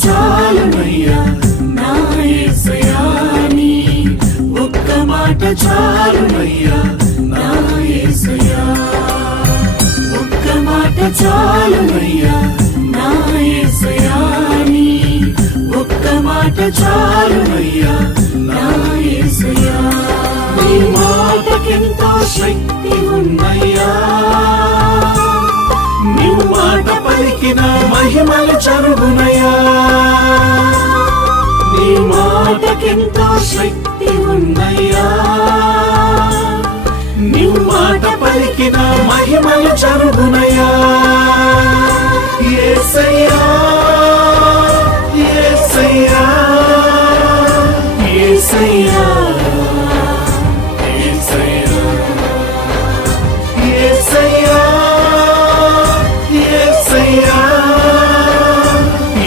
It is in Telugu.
చాలునయ్యా నా యేసయ్యా నీ ఒక్క మాట చాలునయ్యా నా యేసయ్యా ఒక్క మాట చాలునయ్యా నా యేసయ్యా నీ ఒక్క మాట చాలునయ్యా నా యేసయ్యా నీ మాటకెంతో శక్తి ఉన్నయ్యా నీవు మాట పలికిన మహిమలు చరుగునయ్యా నీ మాటకెంతో శక్తి ఉన్నయ్యా నీవు మాట పలికిన మహిమలు చరుగునయ్యా యేసయ్యా